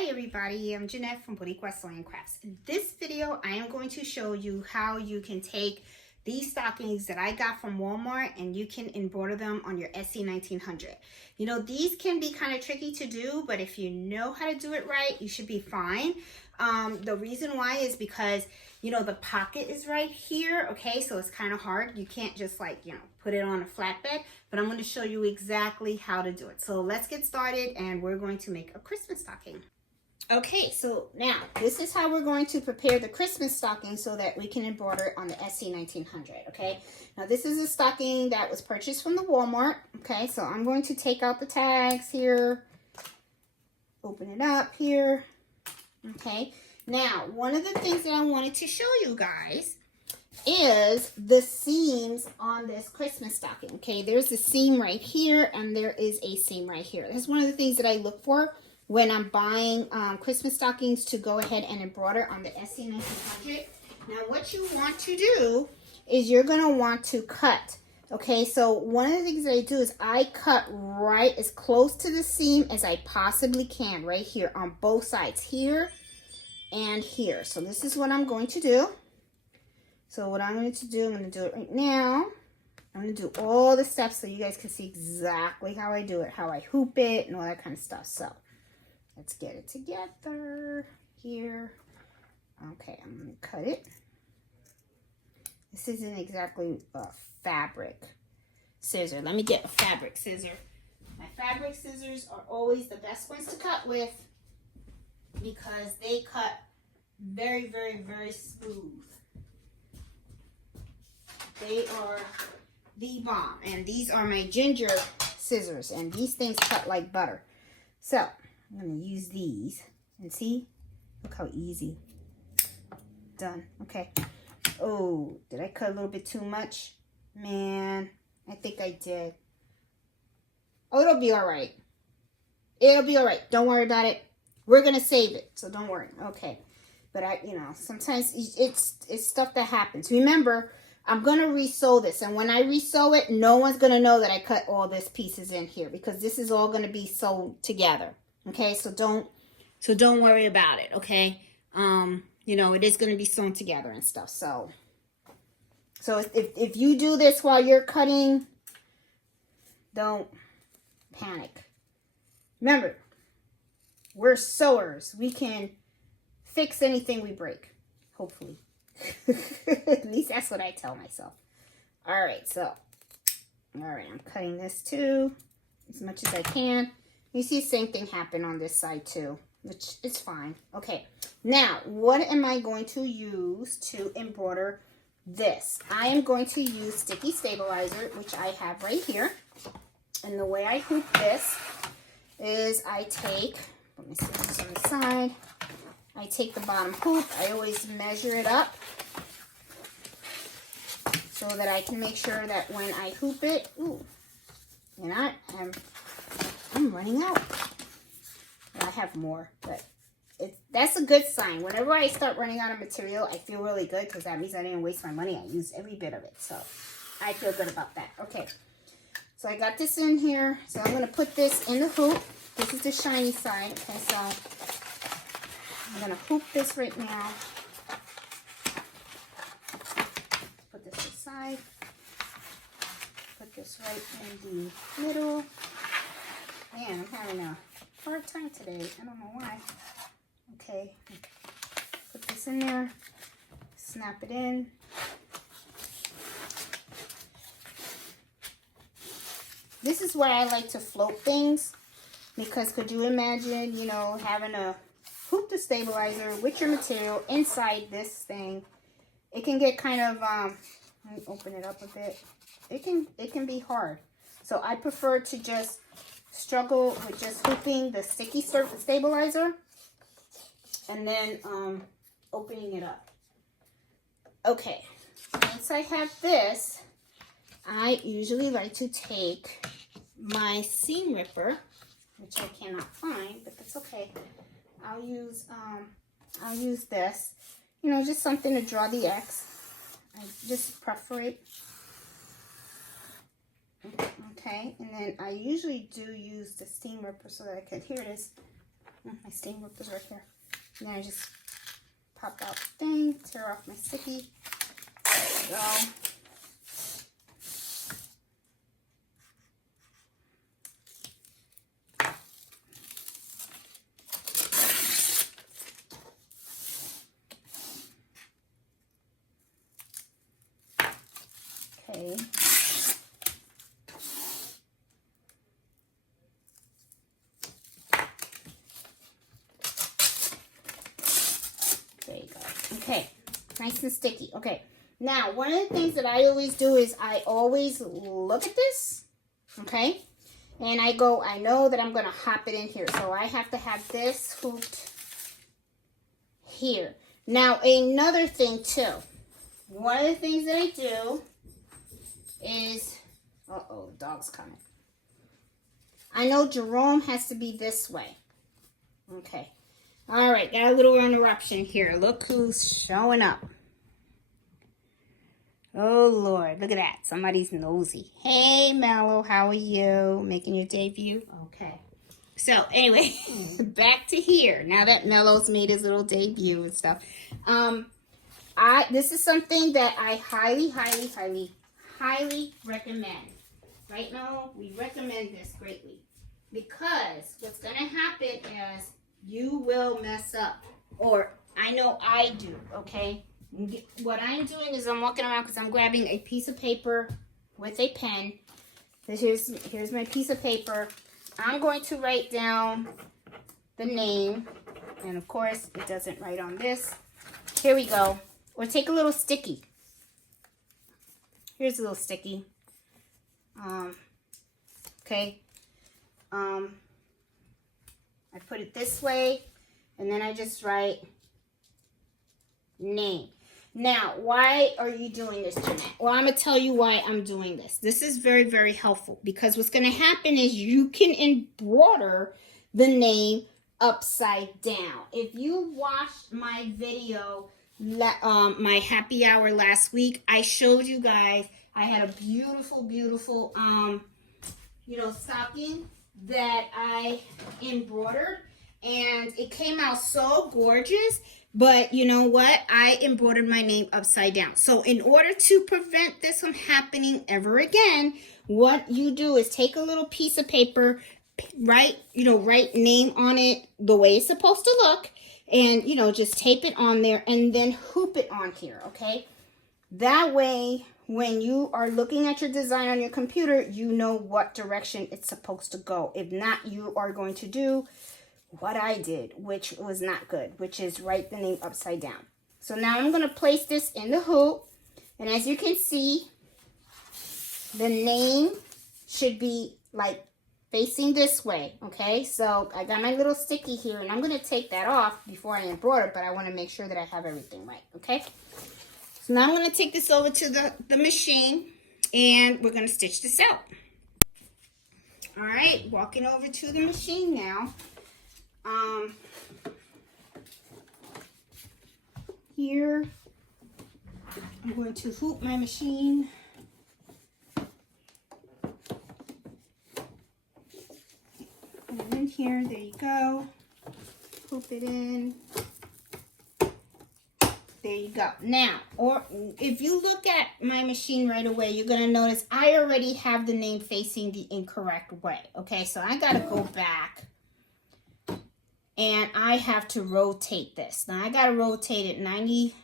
Hi everybody, I'm Jeanette from Boutique Sewing Crafts. In this video, I am going to show you how you can take these stockings that I got from Walmart and you can embroider them on your SE1900. You know, these can be kind of tricky to do, but if you know how to do it right, you should be fine. The reason why is because, you know, the pocket is right here, okay? So it's kind of hard. You can't just like, you know, put it on a flatbed, but I'm going to show you exactly how to do it. So let's get started and we're going to make a Christmas stocking. Okay, so now this is how we're going to prepare the Christmas stocking so that we can embroider on the SE1900, okay? Now this is a stocking that was purchased from the Walmart, okay? So I'm going to take out the tags here, open it up here, okay? Now, one of the things that I wanted to show you guys is the seams on this Christmas stocking, okay? There's a seam right here and there is a seam right here. That's one of the things that I look for when I'm buying Christmas stockings to go ahead and embroider on the SE1900. Now what you want to do is you're going to want to cut. Okay, so one of the things that I do is I cut right as close to the seam as I possibly can right here on both sides, here and here. So this is what I'm going to do. So what I'm going to do, I'm going to do it right now. I'm going to do all the steps so you guys can see exactly how I do it, how I hoop it and all that kind of stuff. So let's get it together here. Okay, I'm going to cut it. This isn't exactly a fabric scissor. Let me get a fabric scissor. My fabric scissors are always the best ones to cut with because they cut very, very, very smooth. They are the bomb. And these are my ginger scissors. And these things cut like butter. So I'm going to use these. And see? Look how easy. Done. Okay. Oh, did I cut a little bit too much? Man, I think I did. Oh, it'll be all right. It'll be all right. Don't worry about it. We're going to save it. So don't worry. Okay. But sometimes it's stuff that happens. Remember, I'm going to resew this. And when I resew it, no one's going to know that I cut all these pieces in here because this is all going to be sewn together. Okay, so don't worry about it, okay? You know, it is going to be sewn together and stuff. So if you do this while you're cutting, don't panic. Remember, we're sewers. We can fix anything we break, hopefully. At least that's what I tell myself. All right, I'm cutting this too as much as I can. You see the same thing happen on this side too, which is fine. Okay, now what am I going to use to embroider this? I am going to use sticky stabilizer, which I have right here. And the way I hoop this is I take, let me set this on the side. I take the bottom hoop. I always measure it up so that I can make sure that when I hoop it, and I'm running out. I have more, but that's a good sign. Whenever I start running out of material, I feel really good because that means I didn't waste my money. I used every bit of it, so I feel good about that. Okay, so I got this in here. So I'm going to put this in the hoop. This is the shiny side. Okay, so I'm going to hoop this right now. Put this aside. Put this right in the middle. Man, I'm having a hard time today. I don't know why. Okay. Put this in there. Snap it in. This is why I like to float things. Because could you imagine, you know, having a hoop the stabilizer with your material inside this thing? It can get kind of, let me open it up a bit. It can be hard. So I prefer to just struggle with just hooping the sticky stabilizer and then opening it up. Okay, once I have this, I usually like to take my seam ripper, which I cannot find, but that's okay. I'll use this, you know, just something to draw the X. I just perforate. Okay, and then I usually do use the seam ripper so that I can, here it is. My stain book is right here. And then I just pop out the thing, tear off my sticky. There we go. Okay. There you go. Okay, nice and sticky. Okay, now one of the things that I always do is I always look at this, okay, and I go, I know that I'm going to hop it in here, so I have to have this hooped here. Now, another thing too, one of the things that I do is, uh-oh, the dog's coming. I know Jerome has to be this way. Okay. All right, got a little interruption here. Look who's showing up. Oh, Lord, look at that. Somebody's nosy. Hey, Mello, how are you? Making your debut? Okay. So, anyway, back to here. Now that Mello's made his little debut and stuff. This is something that I highly recommend. Right, Mello? We recommend this greatly. Because what's going to happen is you will mess up. Or I know I do, okay? What I'm doing is I'm walking around because I'm grabbing a piece of paper with a pen. Here's my piece of paper. I'm going to write down the name. And of course, it doesn't write on this. Here we go. Or take a little sticky. Here's a little sticky. Okay. I put it this way, and then I just write name. Now, why are you doing this, Jeanette? Well, I'm going to tell you why I'm doing this. This is very, very helpful, because what's going to happen is you can embroider the name upside down. If you watched my video, my happy hour last week, I showed you guys I had a beautiful, beautiful, stocking that I embroidered, and it came out so gorgeous. But you know what? I embroidered my name upside down. So in order to prevent this from happening ever again, what you do is take a little piece of paper, write name on it the way it's supposed to look, and just tape it on there and then hoop it on here, okay? That way, when you are looking at your design on your computer, you know what direction it's supposed to go. If not, you are going to do what I did, which was not good, which is write the name upside down. So now I'm going to place this in the hoop. And as you can see, the name should be like facing this way. Okay, so I got my little sticky here, and I'm going to take that off before I embroider, but I want to make sure that I have everything right. Okay. So now I'm going to take this over to the machine, and we're going to stitch this out. All right, walking over to the machine now. Here, I'm going to hoop my machine. And in here, there you go. Hoop it in. There you go. Now, or if you look at my machine right away, you're going to notice I already have the name facing the incorrect way. Okay, so I got to go back and I have to rotate this. Now, I got to rotate it 90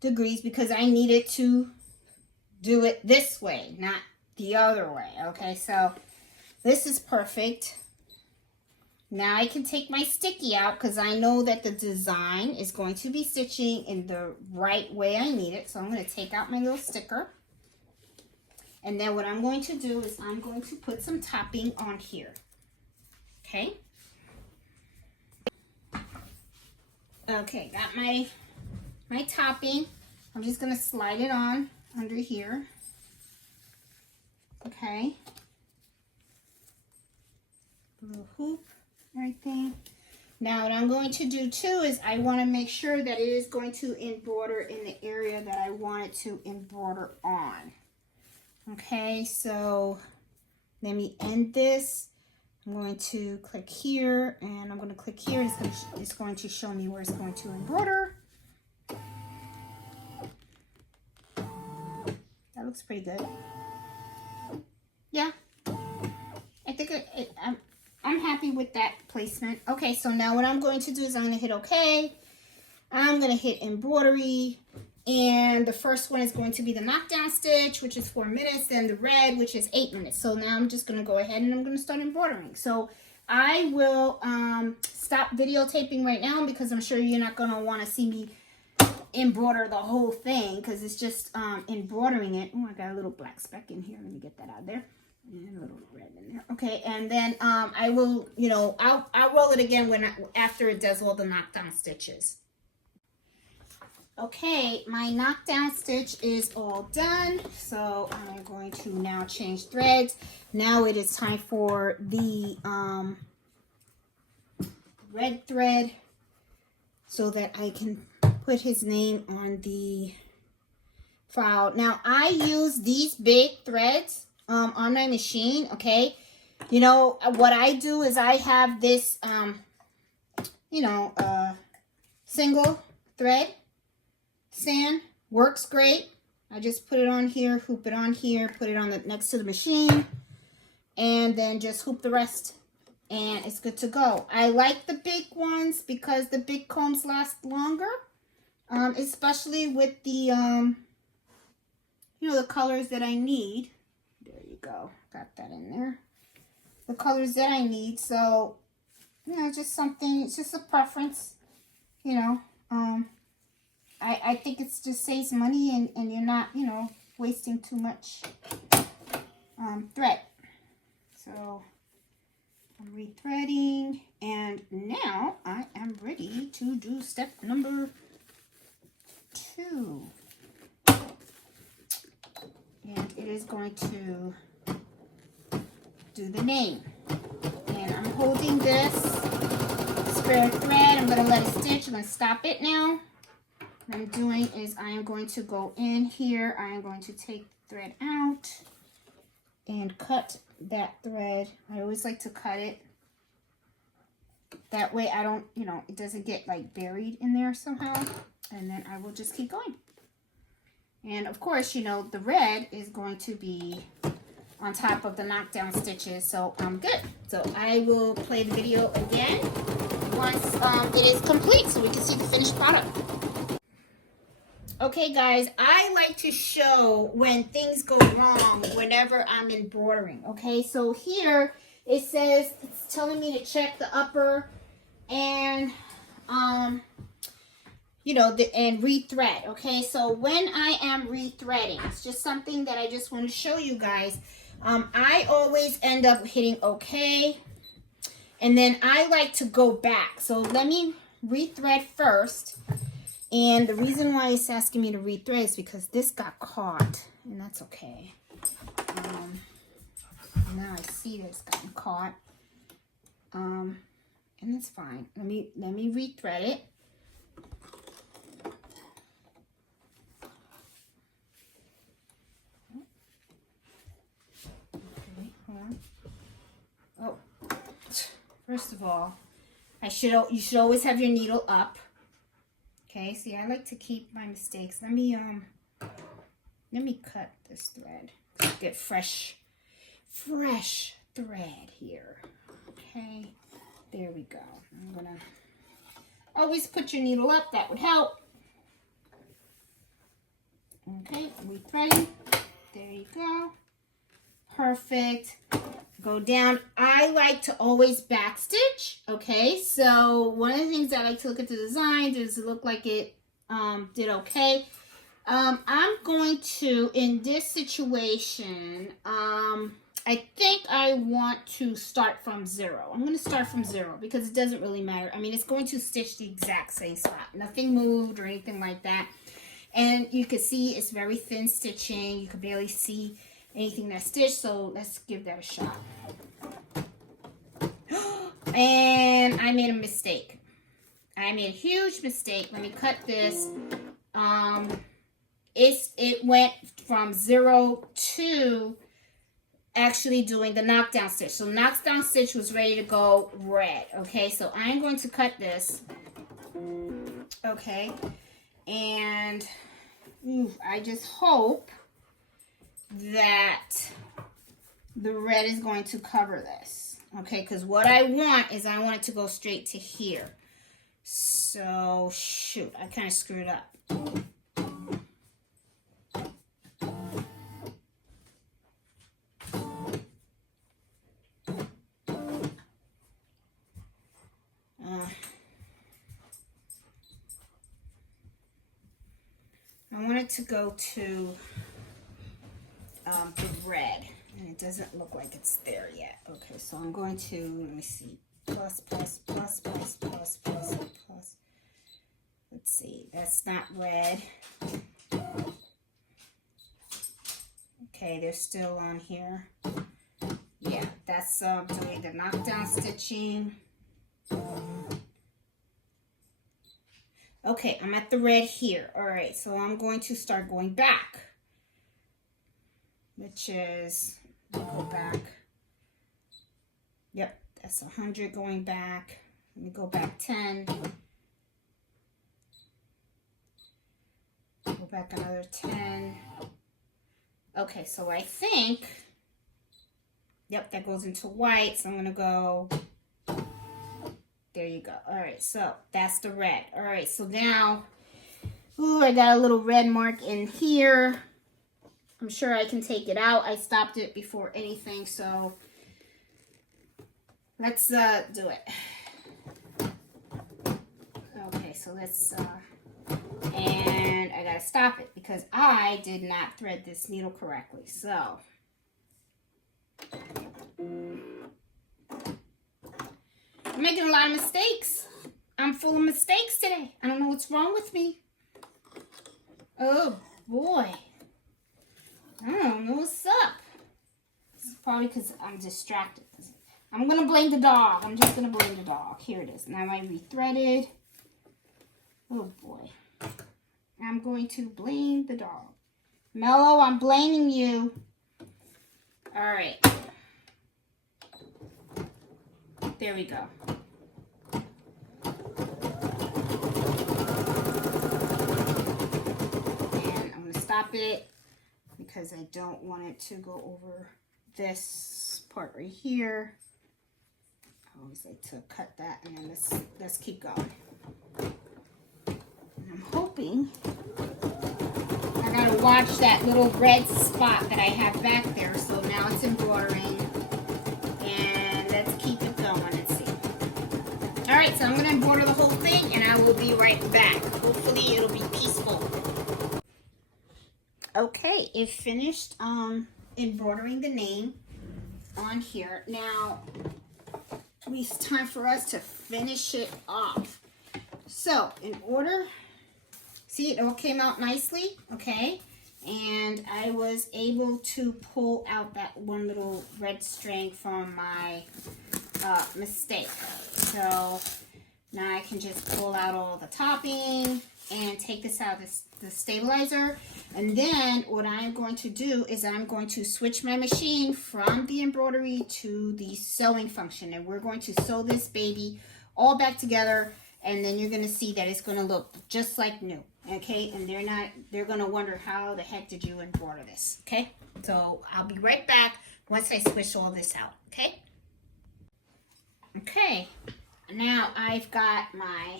degrees because I needed to do it this way, not the other way. Okay, so this is perfect. Now I can take my sticky out because I know that the design is going to be stitching in the right way I need it. So I'm going to take out my little sticker. And then what I'm going to do is I'm going to put some topping on here. Okay. Okay, got my topping. I'm just going to slide it on under here. Okay. A little hoop. Everything. Now what I'm going to do too is I want to make sure that it is going to embroider in the area that I want it to embroider on. Okay, so let me end this. I'm going to click here, and I'm going to click here. It's going to show me where it's going to embroider. That looks pretty good. Yeah, I think I'm happy with that placement. Okay, so now what I'm going to do is I'm going to hit OK. I'm going to hit embroidery. And the first one is going to be the knockdown stitch, which is 4 minutes, and the red, which is 8 minutes. So now I'm just going to go ahead and I'm going to start embroidering. So I will stop videotaping right now because I'm sure you're not going to want to see me embroider the whole thing because it's just embroidering it. Oh, I got a little black speck in here. Let me get that out of there. And a little red in there. Okay, and then I will, you know, I'll roll it again after it does all the knockdown stitches. Okay, my knockdown stitch is all done. So I'm going to now change threads. Now it is time for the red thread so that I can put his name on the file. Now I use these big threads on my machine, okay? You know, what I do is I have this, you know, single thread. Sand works great. I just put it on here, hoop it on here, put it on the next to the machine, and then just hoop the rest, and it's good to go. I like the big ones because the big combs last longer, especially with the you know, the colors that I need. There you go, got that in there. The colors that I need. So, you know, just something. It's just a preference, you know. I think it just saves money and you're not, you know, wasting too much thread. So I'm rethreading, and now I am ready to do step number 2. And it is going to do the name. And I'm holding this spare thread. I'm going to let it stitch. I'm going to stop it now. What I'm doing is I am going to go in here. I am going to take the thread out and cut that thread. I always like to cut it. That way I don't, you know, it doesn't get like buried in there somehow. And then I will just keep going. And of course, you know, the red is going to be on top of the knockdown stitches. So I'm good. So I will play the video again once it is complete so we can see the finished product. Okay guys, I like to show when things go wrong whenever I'm embroidering. Okay, so here it says, it's telling me to check the upper and you know, and rethread. Okay, so when I am rethreading, it's just something that I just want to show you guys. I always end up hitting okay, and then I like to go back. So let me rethread first. And the reason why it's asking me to rethread is because this got caught, and that's okay. Now I see this gotten caught, and that's fine. Let me rethread it. Okay, hold on. Oh, first of all, you should always have your needle up. Okay, see, I like to keep my mistakes. Let me cut this thread. Get fresh thread here. Okay, there we go. I'm gonna always put your needle up. That would help. Okay, rethreading. There you go. Perfect. Go down. I like to always back stitch. Okay, so one of the things I like to look at the design, does it look like it did okay? I'm going to, in this situation, I think I want to start from 0. I'm going to start from 0 because it doesn't really matter. I mean, it's going to stitch the exact same spot. Nothing moved or anything like that. And you can see it's very thin stitching. You can barely see anything that's stitched, so let's give that a shot. And I made a mistake. I made a huge mistake. Let me cut this. It went from 0 to actually doing the knockdown stitch. So knockdown stitch was ready to go red. Okay, so I'm going to cut this. Okay, and I just hope that the red is going to cover this. Okay, because what I want is I want it to go straight to here. So shoot, I kind of screwed up. I want it to go to the red, and it doesn't look like it's there yet. Okay, so I'm going to, let me see, plus, plus, plus, plus, plus, plus, plus. Let's see, that's not red. Okay, they're still on here. Yeah, that's doing the knockdown stitching. Okay, I'm at the red here. All right, so I'm going to start going back, which is, go back. Yep, that's 100 going back. Let me go back 10. Go back another 10. Okay, so I think, yep, that goes into white. So I'm gonna go, there you go. All right, so that's the red. All right, so now, ooh, I got a little red mark in here. I'm sure I can take it out. I stopped it before anything, so let's do it. Okay, so let's, and I gotta stop it because I did not thread this needle correctly, so. I'm making a lot of mistakes. I'm full of mistakes today. I don't know what's wrong with me. Oh boy. I don't know what's up. It's probably because I'm distracted. I'm going to blame the dog. I'm just going to blame the dog. Here it is. Now I rethreaded. Oh boy. I'm going to blame the dog. Mello, I'm blaming you. All right. There we go. And I'm going to stop it because I don't want it to go over this part right here. I always like to cut that, and then let's keep going. And I'm hoping, I gotta watch that little red spot that I have back there. So now it's embroidering, and let's keep it going. Let's see. All right, so I'm gonna embroider the whole thing, and I will be right back. Hopefully it'll be peaceful. Okay, it finished embroidering the name on here. Now it's time for us to finish it off. So in order, see, it all came out nicely, okay? And I was able to pull out that one little red string from my mistake. So now I can just pull out all the topping and take this out of the stabilizer. And then what I'm going to do is I'm going to switch my machine from the embroidery to the sewing function. And we're going to sew this baby all back together. And then you're going to see that it's going to look just like new. Okay, and they're going to wonder how the heck did you embroider this. Okay, so I'll be right back once I switch all this out. Okay. Okay, now I've got my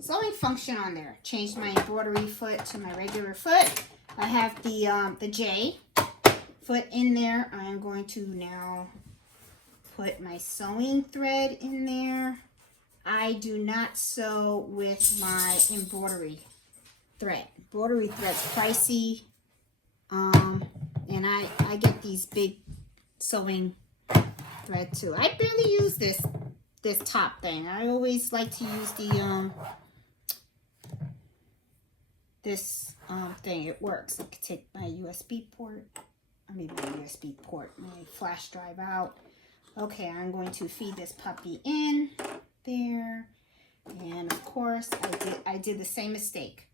sewing function on there. Changed my embroidery foot to my regular foot. I have the J foot in there. I'm going to now put my sewing thread in there. I do not sew with my embroidery thread. Embroidery thread's pricey, and I get these big sewing thread too. I barely use this top thing. I always like to use the this thing. It works. I can take my USB port, my flash drive out. Okay, I'm going to feed this puppy in there, and of course I did the same mistake.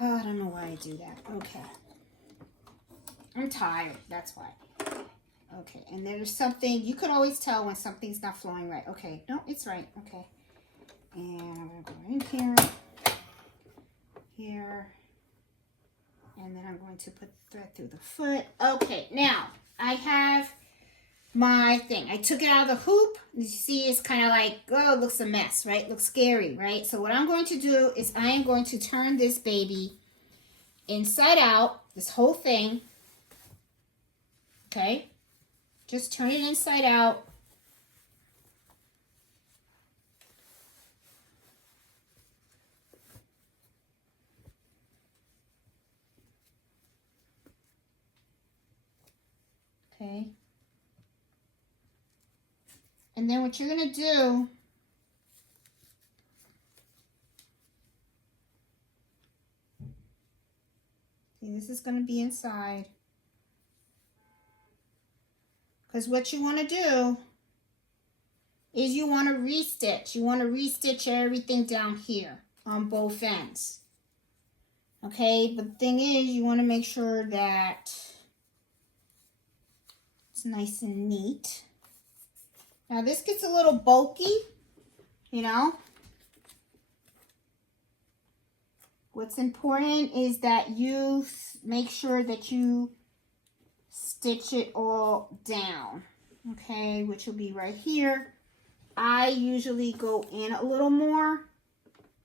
Oh, I don't know why I do that. Okay, I'm tired, that's why. Okay, and there's something, you could always tell when something's not flowing right. Okay, no, it's right. Okay. And I'm going to go in here, here, and then I'm going to put the thread through the foot. Okay, now I have my thing. I took it out of the hoop. You see, it's kind of like, oh, it looks a mess, right? Looks scary, right? So what I'm going to do is I am going to turn this baby inside out, this whole thing. Okay, just turn it inside out. Okay. And then what you're going to do, see, this is going to be inside. Because what you want to do is you want to restitch. You want to restitch everything down here on both ends. Okay, but the thing is, you want to make sure that it's nice and neat. Now this gets a little bulky, you know. What's important is that you make sure that you stitch it all down, okay, which will be right here. I usually go in a little more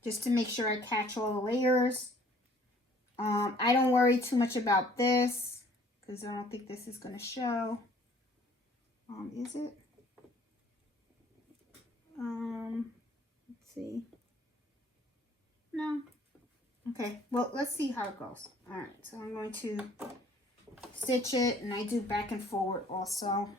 just to make sure I catch all the layers. I don't worry too much about this because I don't think this is going to show. Is it? Let's see. No. Okay, well, let's see how it goes. All right, so I'm going to stitch it, and I do back and forward also.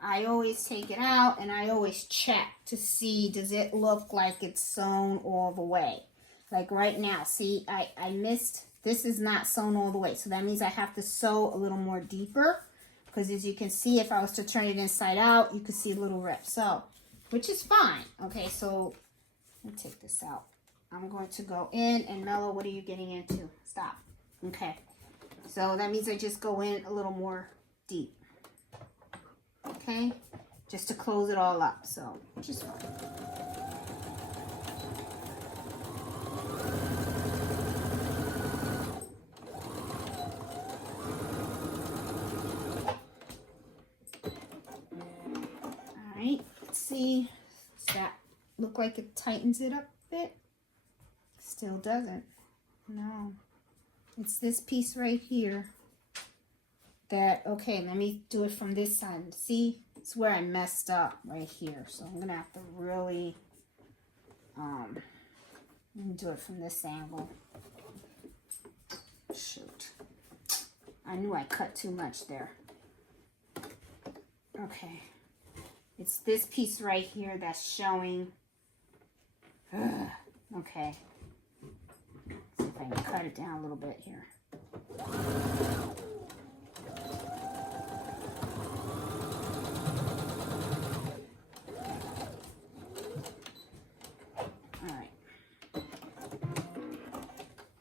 I always take it out and I always check to see, does it look like it's sewn all the way? Like right now, see, I missed, this is not sewn all the way. So that means I have to sew a little more deeper. Because as you can see, if I was to turn it inside out, you could see a little rip. So, which is fine. Okay, so let me take this out. I'm going to go in and Mellow, what are you getting into? Stop. Okay. So that means I just go in a little more deep. Okay, just to close it all up, so just fine. All right, let's see. Does that look like it tightens it up a bit? Still doesn't. No, it's this piece right here. That, okay, let me do it from this side. See, it's where I messed up right here. So I'm going to have to really, let me do it from this angle. Shoot. I knew I cut too much there. Okay. It's this piece right here that's showing. Okay. See if I can cut it down a little bit here.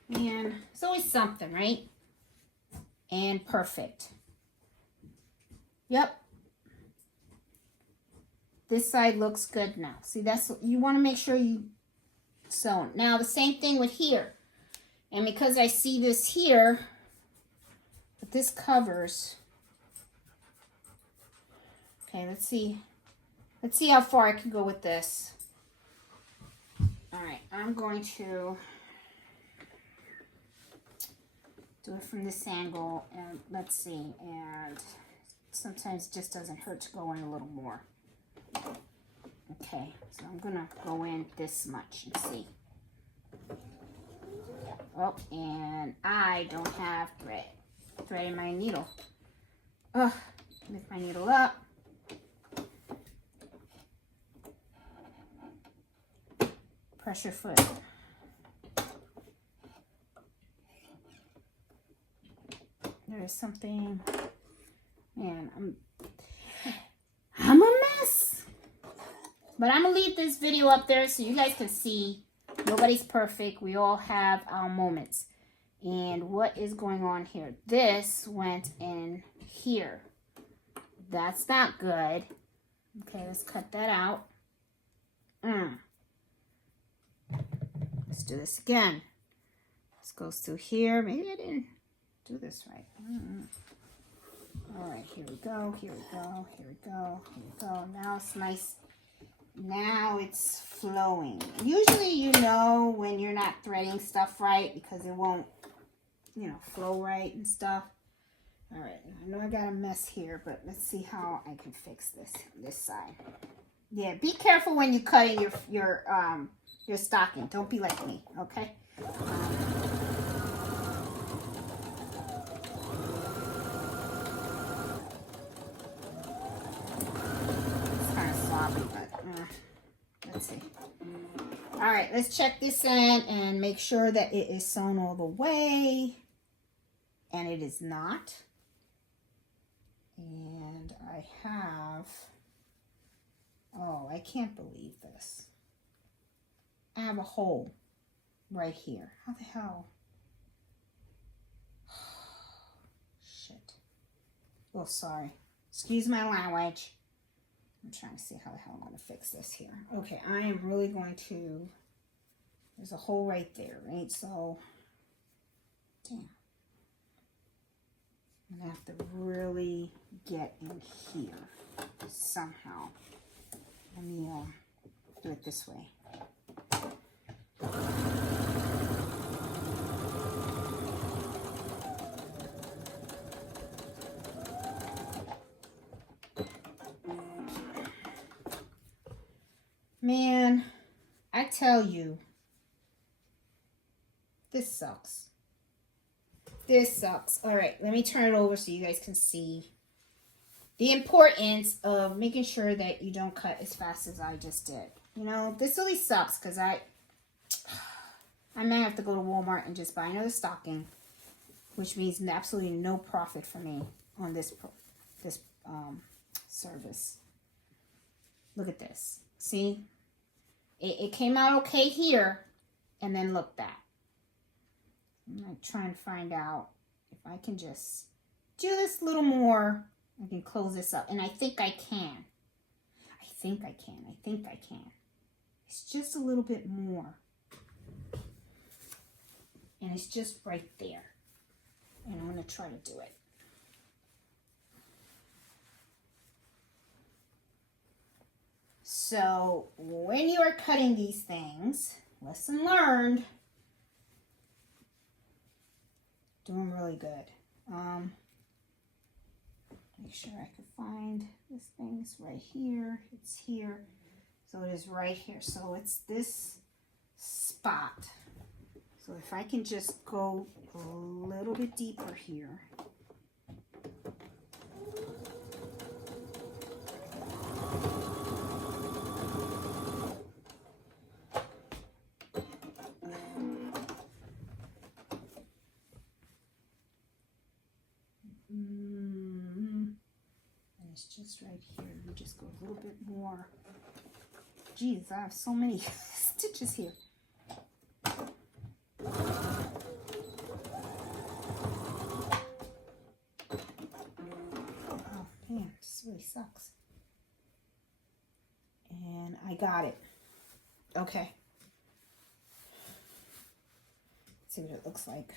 And it's always something, right? And perfect. Yep. This side looks good now. See, that's, you want to make sure you sew. Now the same thing with here. And because I see this here, but this covers. Okay, let's see. Let's see how far I can go with this. All right, I'm going to do it from this angle, and let's see, and sometimes it just doesn't hurt to go in a little more. Okay, so I'm gonna go in this much and see. Oh, and I don't have thread in my needle. Ugh, lift my needle up. Pressure foot. There is something, man, But I'm going to leave this video up there so you guys can see. Nobody's perfect. We all have our moments. And what is going on here? This went in here. That's not good. Okay, let's cut that out. Let's do this again. This goes through here. Maybe I didn't do this right. All right, here we go, here we go, here we go, here we go. Now it's nice. Now it's flowing. Usually you know when you're not threading stuff right because it won't, you know, flow right and stuff. All right, I know I got a mess here, but let's see how I can fix this side. Yeah, be careful when you're cutting your stocking. Don't be like me, okay? It's kind of sloppy, but let's see. All right, let's check this in and make sure that it is sewn all the way, and it is not. And I have, oh, I can't believe this. I have a hole right here. How the hell? Shit. Oh, sorry. Excuse my language. I'm trying to see how the hell I'm going to fix this here. Okay, I am really going to, there's a hole right there, right? So, damn. I'm going to have to really get in here somehow. Let me do it this way. Man, I tell you, this sucks. This sucks. All right, let me turn it over so you guys can see the importance of making sure that you don't cut as fast as I just did. You know, this really sucks because I may have to go to Walmart and just buy another stocking, which means absolutely no profit for me on this service. Look at this. See? It came out okay here, and then look that. I'm going to try and find out if I can just do this a little more. I can close this up, and I think I can. I think I can. It's just a little bit more. And it's just right there. And I'm going to try to do it. So when you are cutting these things, lesson learned, doing really good. Make sure I can find this thing. It's right here. It's here. So it is right here. So it's this spot. So if I can just go a little bit deeper here. It's just right here. Let me just go a little bit more. Jeez, I have so many stitches here. Oh man, this really sucks. And I got it. Okay. Let's see what it looks like.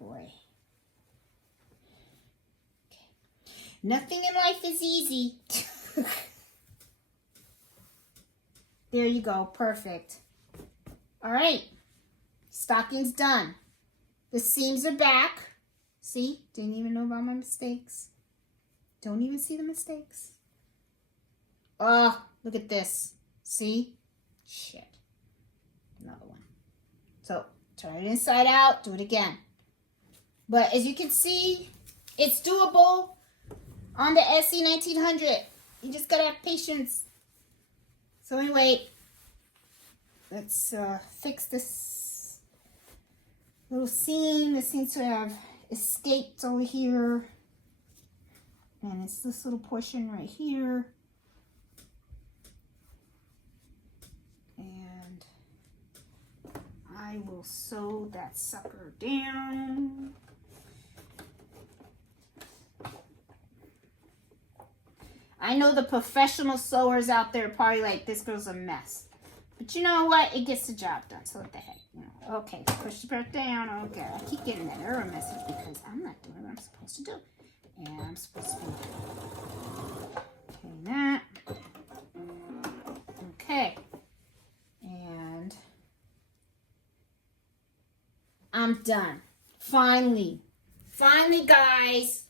Boy. Nothing in life is easy. There you go. Perfect. All right. Stocking's done. The seams are back. See? Didn't even know about my mistakes. Don't even see the mistakes. Oh, look at this. See? Shit. Another one. So, turn it inside out. Do it again. But as you can see, it's doable. On the SE1900, you just gotta have patience. So anyway, let's fix this little seam that seems to have escaped over here. And it's this little portion right here. And I will sew that sucker down. I know the professional sewers out there are probably like, this girl's a mess. But you know what? It gets the job done. So what the heck? You know, okay, push the part down. Okay, I keep getting that error message because I'm not doing what I'm supposed to do. And I'm supposed to be okay, that. Okay. And I'm done. Finally. Finally, guys.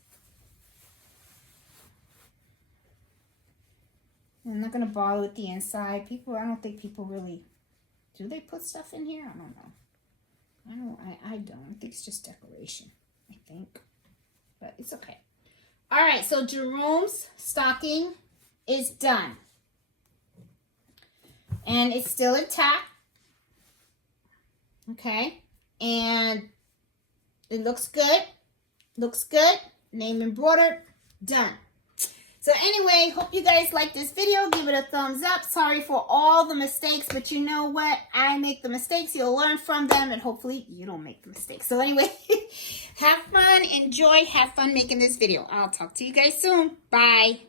I'm not going to bother with the inside. I don't think people really, do they put stuff in here? I don't know. I don't. I think it's just decoration, I think. But it's okay. All right, so Jerome's stocking is done. And it's still intact. Okay. And it looks good. Looks good. Name embroidered. Done. So anyway, hope you guys like this video. Give it a thumbs up. Sorry for all the mistakes, but you know what? I make the mistakes. You'll learn from them, and hopefully you don't make the mistakes. So anyway, have fun, enjoy, have fun making this video. I'll talk to you guys soon. Bye.